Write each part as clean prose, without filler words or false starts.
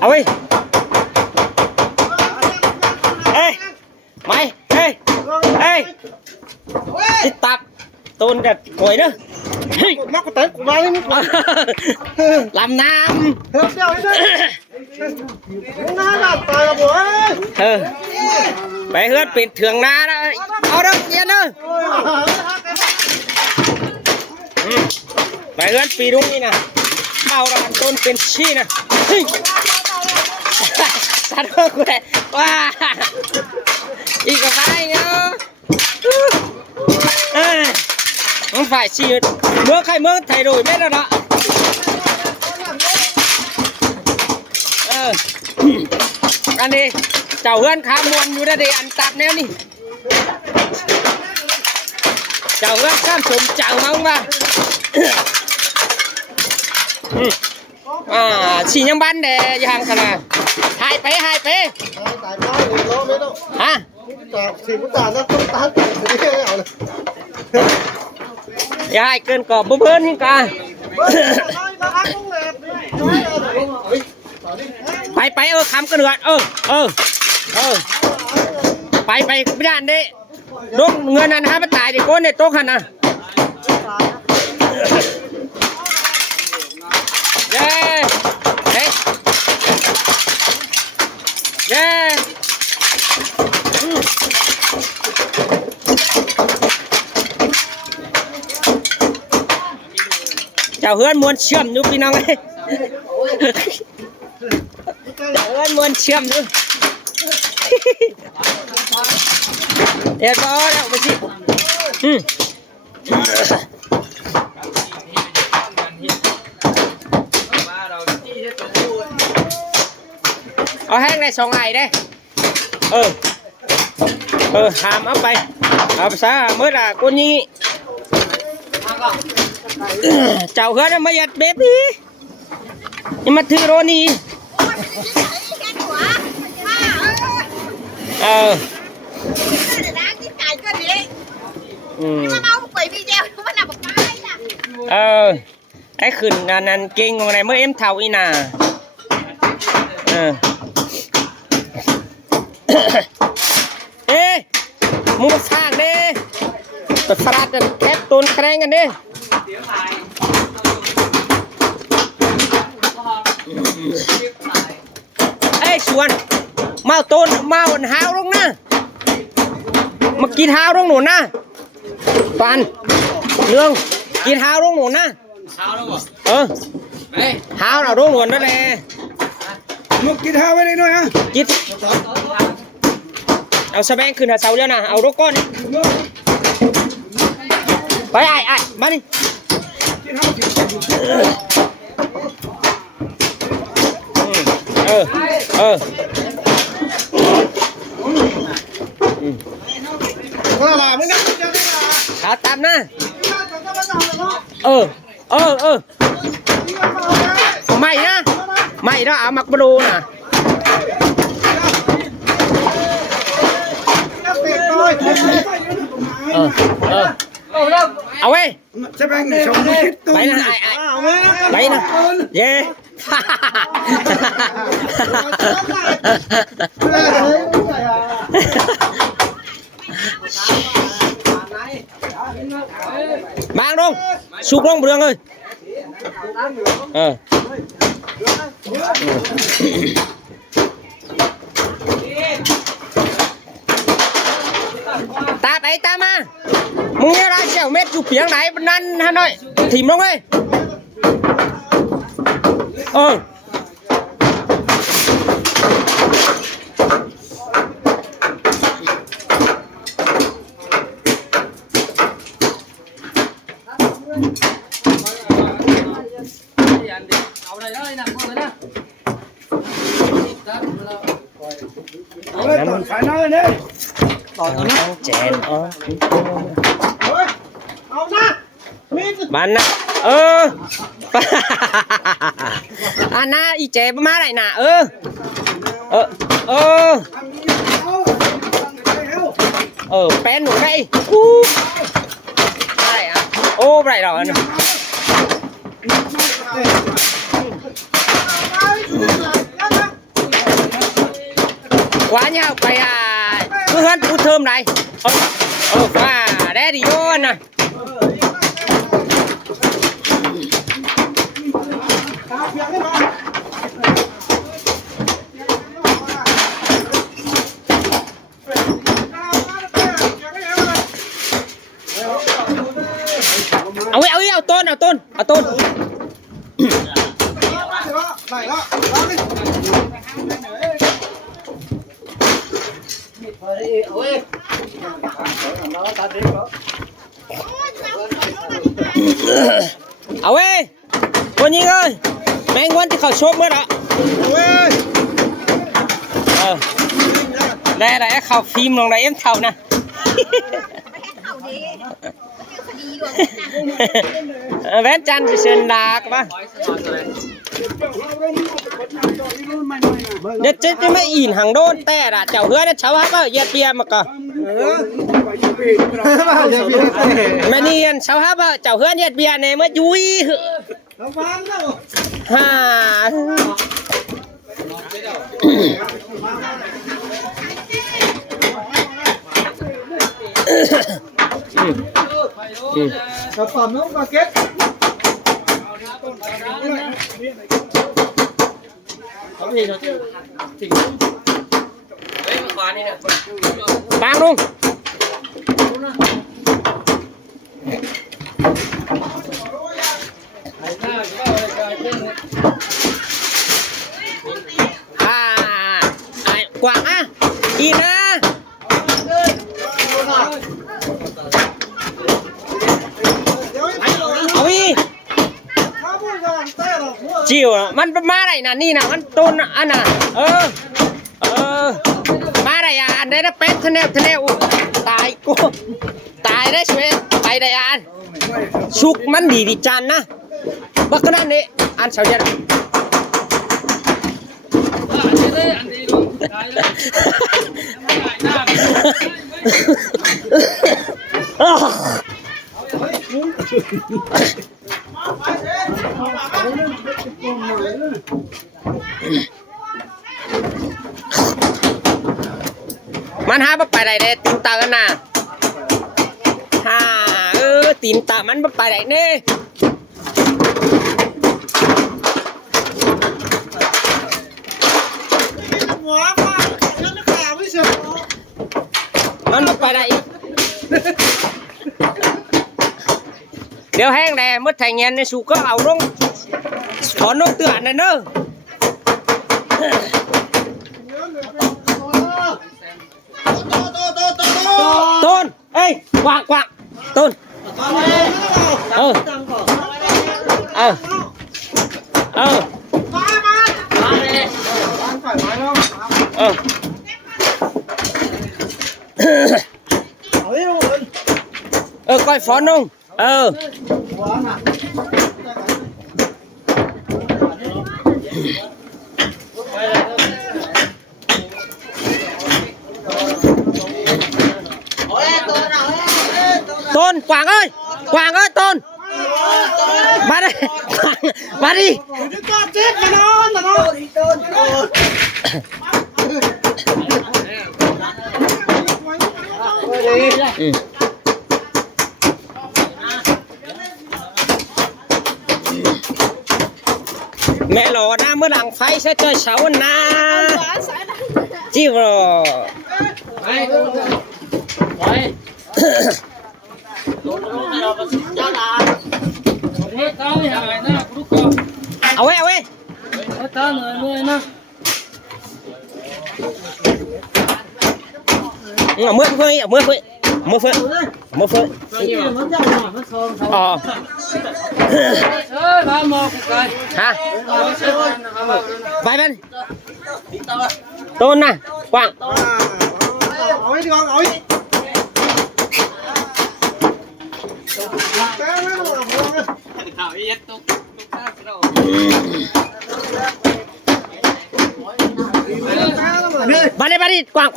เอาไว้เอ้ยไม่เอ้ยเอ้ยติดตับตูนกับหวยเนอะเฮ้ยมักกระเตะกูมาเลยมึงลำน้ำเดี๋ยวน้าหลับตายกับผมไปเฮือนปิดเถื่องนานะเอาเด้อเย็นเด้อไปเฮือนปีรุ่งนี่นะเมาดันต้นเป็นชี้นะสัตว์กูเลยว้าอีกกับไปเนาะมันฝ่ายชี้เมื่อใครเมื่อไทยโดยไม่แล้วเนาะอันนี้เจ้าเฮือนขามวนอยู่ได้อันตัดแนวนี่เจ้าเฮือนข้ามสมเจ้ามั้งว่าสียังบ้านเดยางขนาดหายไปฮะอย่าให้เกินกรอบเพื่อนนี่กาไปคำกระเดือดไปไม่ได้ดิลูกเงินนั้นฮะมันตายดิโก้ในโต๊ะขันนะเย้เฮ้ยเย้เจ้าเฮือนมวนเชื่อมดูพี่น้องเลยเฮือนมวนเชื่อมดูเดี๋ยวก็แล้วไปสิเอาแห้งใน2 ไอ้ได้หามเอาไปเอาภาษาเมื่อไหร่คนนี้เจ้าเฮือนมาหยัดเบบบี้ยังมาถือโรนี่ไอ้ขึ้นนั่นเก่งอะไรเมื่อเอ็มเท่าอีน่าเอ๊ะมูสร้างเด้ตัดสลัดกันแคบตูนแครงกันเด้เอ้ยชวนเมาตูนเมาหาวลงนะมากินหาวลงหนูนะปันเรื่องกินหาวลงหนูนะหาวลงเหรอหาวเราลงหนูนั่นแหละมึงกินหาวไว้เลยหน่อยฮะกินเอาสแบงขึ้นหาเสาเดียวนะเอารถก้อนไปไอ้มาดิขาตามนะไม่นะเอามักมาดูนะเอาไว้ไปนะไปนะเย้บางลงสุกลงเบืองเลยตาไปตามามึงเนี่ยไรเสี่ยวเม็ดอยู่เพียงไหนนั่นฮะหน่อยถิ่มลงเลยน้ำขายน้ำเลยต่อนะแจนเอานะมันนะอันน่ะอีเจ็บมาไหนน่ะเป็นหนูไงได้อะโอ้ไรหรอเนี่ย quá nhau phải cứ hơn phút thơm này và đẻ đi vô nè ao tôn ao ơi cô Nhi ơi mấy anh Quân thì khẩu shop mới đó đây là khẩu phim lòng này em thầu nè vén chăn thì sơn đạc mà nhất chết cái mấy ỉn hàng đôn te là cháu hứa nó cháu hấp ở dẹp bia mà cả mà đi cháu hấp ở cháu hứa dẹp bia này mới vui ha sản phẩm nó mà kết bang luôn quảng á in á chiềuมันมาไหนน่ะนี่น่ะมันต้นอันน่ะมาไหนอ่ะอันได้นะเป็ดทะเนวตายกูตายได้ช่วยไปได้อันชุกมันดีดิจันนะบักนั่นนี่อันเฉาเดียมันหาไปไหนเด้ตีนตากันน่ะตีนตามันไปไหนเนี่ยมันไปไหนเดี๋ยวแห้งแน่mất thành nhân nên su có ảo luôn có nốt tượng này nữa tôn ê quạng tôn coi phón không Tôn Quảng ơi Tôn bắt đi bắt đi mẹ lò na mới đằng phay sẽ chơi xấu na chịu rồi ao ơi mưa phơi hả vài bên Tôn nè Quảng Ba đi Quảng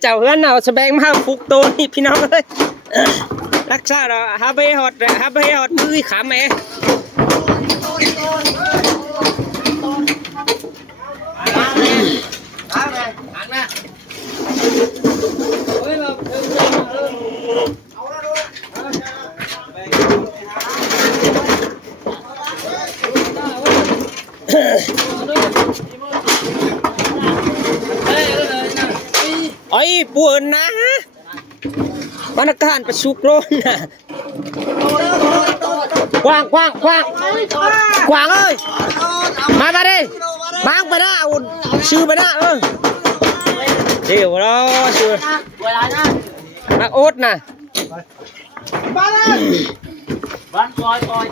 chào hứa nào sẽ bèn mau phục Tôn điพี่น้องơi รักษาเราฮาเบฮอดมือขำไหมไอ้ปวดนะบรรยากาศประชุกร้อนนะกว้างเอ้ยมาดิบางไปนะเอาชื่อไปนะเดี๋ยวเราชื่อนักโอ๊ตนะบ้านปล่อย